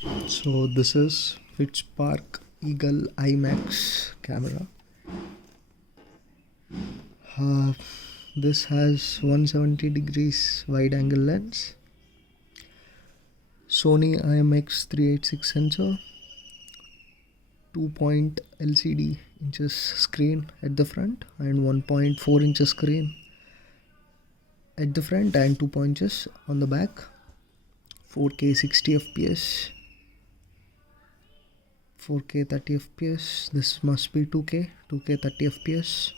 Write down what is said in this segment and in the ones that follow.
So this is Fitspark Eagle iMAX camera. Uh, this has 170 degrees wide angle lens, Sony iMAX 386 sensor, 2-point LCD inches screen at the front and 1.4 inches screen at the front and 2 inches on the back, 4K 60 fps, 4K 30 fps, this must be 2K 30 fps,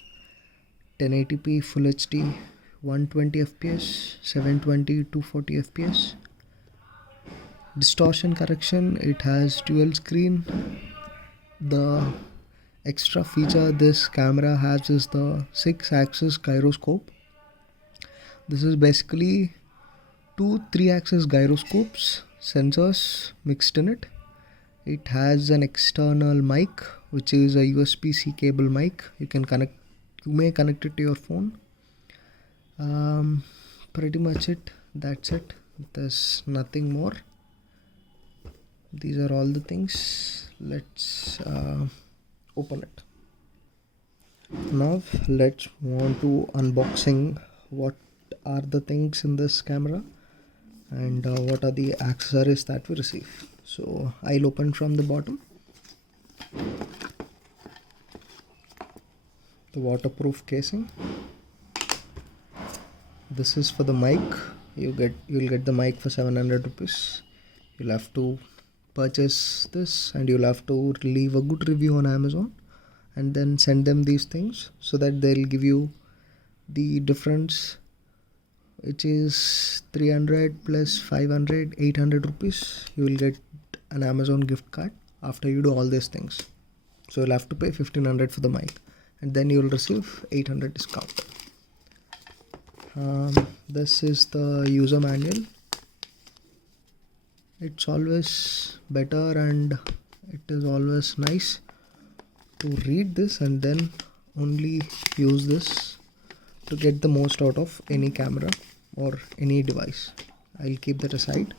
1080p full HD 120 fps, 720 240 fps. Distortion correction, it has dual screen. The extra feature this camera has is the 6-axis gyroscope. This is basically two 3-axis gyroscopes, sensors mixed in it. It has an external mic, which is a USB-C cable mic. You may connect it to your phone. Pretty much it. That's it. There's nothing more. These are all the things. Let's open it. Now let's move on to unboxing. What are the things in this camera and what are the accessories that we receive. So I'll open from the bottom. The waterproof casing. This is for the mic. You'll get the mic for 700 rupees. You'll have to purchase this and you'll have to leave a good review on Amazon and then send them these things so that they'll give you the difference, which is 300 plus 500, 800 rupees. You will get an Amazon gift card after you do all these things. So you'll have to pay 1500 for the mic and then you'll receive 800 discount. This is the user manual. It's always better and it is always nice to read this and then only use this to get the most out of any camera or any device. I'll keep that aside.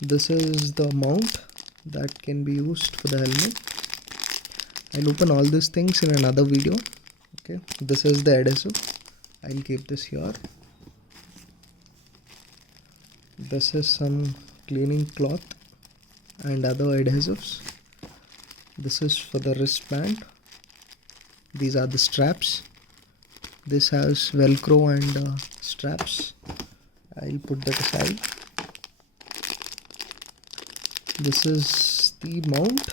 This is the mount that can be used for the helmet. I'll open all these things in another video. Okay, this is the adhesive. I'll keep this here. This is some cleaning cloth and other adhesives. This is for the wristband. These are the straps. This has velcro and straps. I'll put that aside. This is the mount.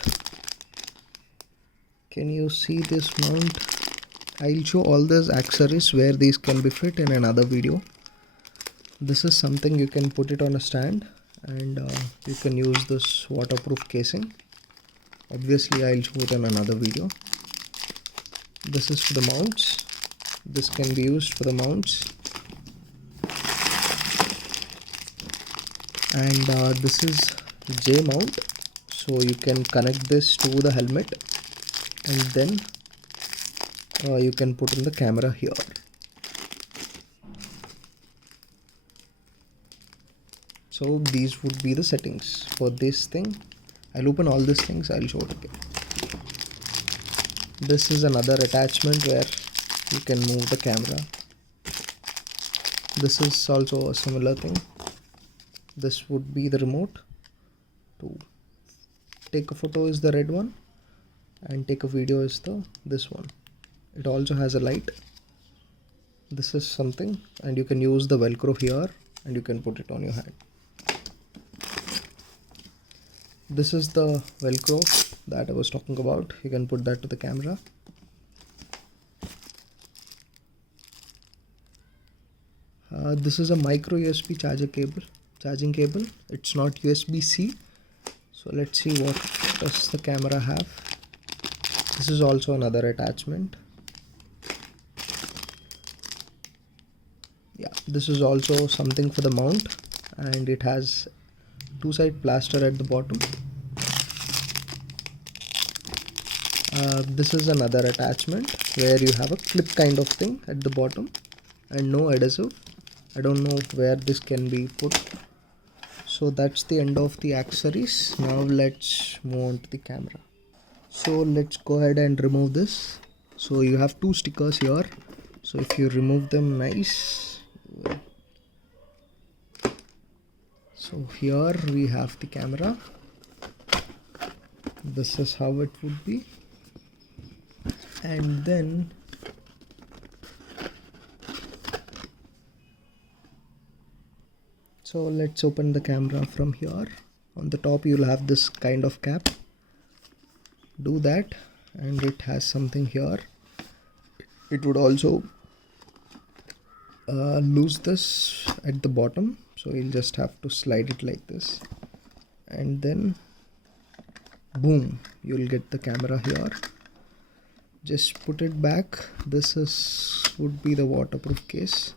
Can you see this mount? I'll show all these accessories where these can be fit in another video. This is something you can put it on a stand and you can use this waterproof casing. Obviously I'll show it in another video. This is for the mounts. This can be used for the mounts. And this is J mount. So you can connect this to the helmet and then you can put in the camera here. So these would be the settings for this thing. I'll open all these things, I'll show it again. This is another attachment where you can move the camera. This is also a similar thing. This would be the remote. To take a photo is the red one and take a video is this one. It also has a light. This is something and you can use the velcro here and you can put it on your hand. This is the velcro that I was talking about. You can put that to the camera. This is a micro USB charging cable. It's not USB-C. So let's see what does the camera have. This is also another attachment. Yeah, this is also something for the mount and it has two-side plaster at the bottom. This is another attachment where you have a clip kind of thing at the bottom and no adhesive. I don't know where this can be put. So So that's the end of the accessories. Now let's move on to the camera. So let's go ahead and remove this. So you have two stickers here. So if you remove them nice. So here we have the camera. This is how it would be. And then so let's open the camera from here. On the top you'll have this kind of cap. Do that, and it has something here. It would also lose this at the bottom, so you'll just have to slide it like this, and then boom, you'll get the camera here. Just put it back. This would be the waterproof case.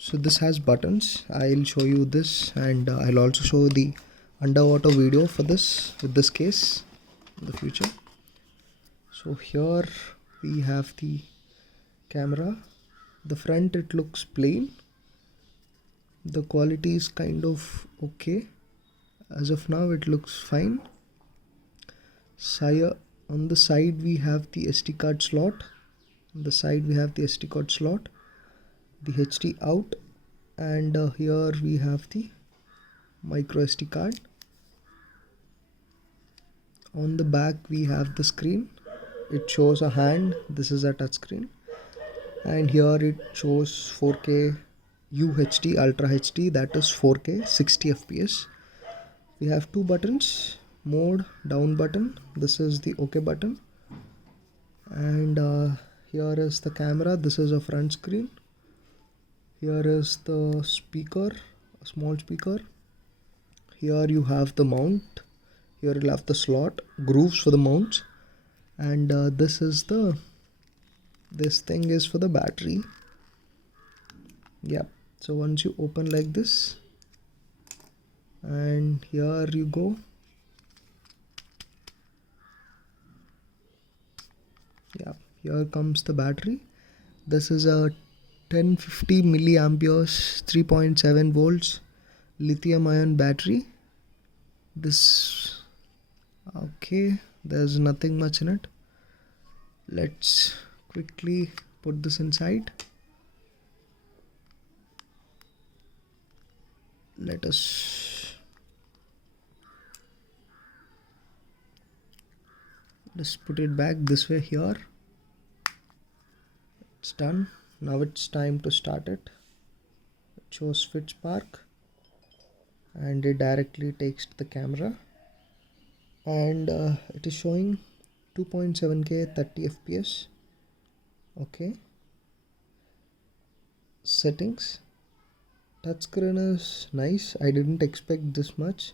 So this has buttons. I'll show you this, and I'll also show the underwater video for this with this case in the future. So here we have the camera. The front, it looks plain. The quality is kind of okay. As of now it looks fine. On the side we have the SD card slot. On the side we have the SD card slot, the HD out, and here we have the micro SD card. On the back we have the screen. It shows a hand. This is a touch screen, and here it shows 4K UHD Ultra HD, that is 4K 60 FPS. We have two buttons, mode down button. This is the OK button, and here is the camera. This is a front screen. Here is the speaker, a small speaker. Here you have the mount. Here you'll have the slot, grooves for the mounts, and this thing is for the battery. Yeah, so once you open like this, and here you go. Yeah, here comes the battery. This is a 1050 milliamperes 3.7 volts lithium ion battery. This, okay, there's nothing much in it. Let's quickly put this inside. Let us just put it back this way here. It's done. Now it's time to start it. It shows Fitspark, and it directly takes to the camera, and it is showing 2.7K 30 FPS. Okay, settings. Touchscreen is nice. I didn't expect this much.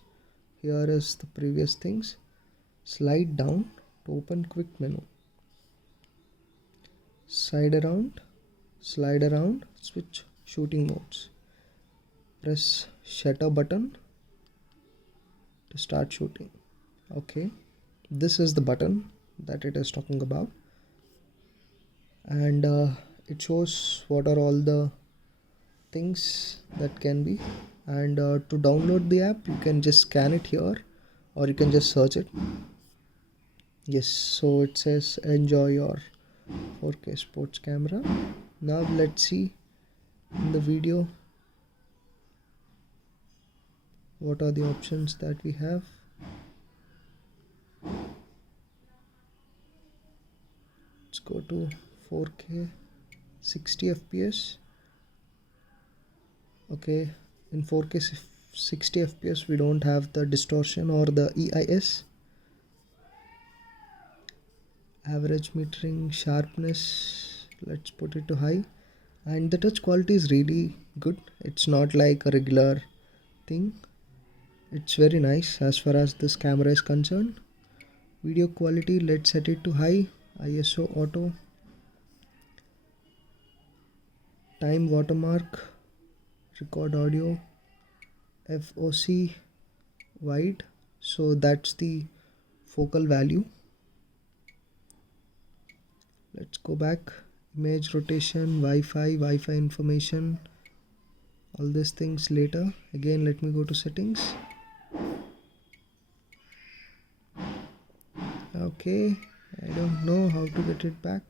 Here is the previous things. Slide down to open quick menu. Slide around, switch shooting modes. Press shutter button to start shooting. Okay, this is the button that it is talking about, and it shows what are all the things that can be, and to download the app you can just scan it here, or you can just search it. Yes, so it says enjoy your 4K sports camera. Now let's see in the video what are the options that we have. Let's go to 4K 60 FPS. Okay, in 4K 60 FPS we don't have the distortion or the EIS. Average metering, sharpness, let's put it to high, and the touch quality is really good. It's not like a regular thing. It's very nice as far as this camera is concerned. Video quality, let's set it to high. ISO auto. Time watermark, record audio, FOC wide, so that's the focal value. Let's go back. Image rotation, Wi-Fi information, all these things later. Again, let me go to settings. Okay, I don't know how to get it back.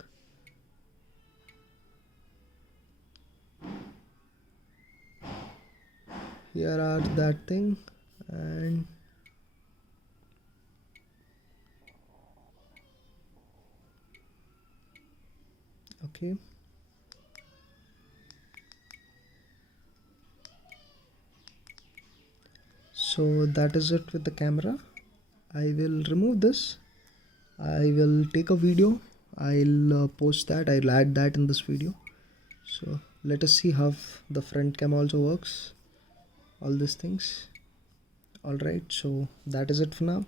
Here are that thing, and okay, so that is it with the camera. I will remove this. I will take a video. I'll post that. I'll add that in this video. So let us see how the front cam also works. All these things. Alright, so that is it for now.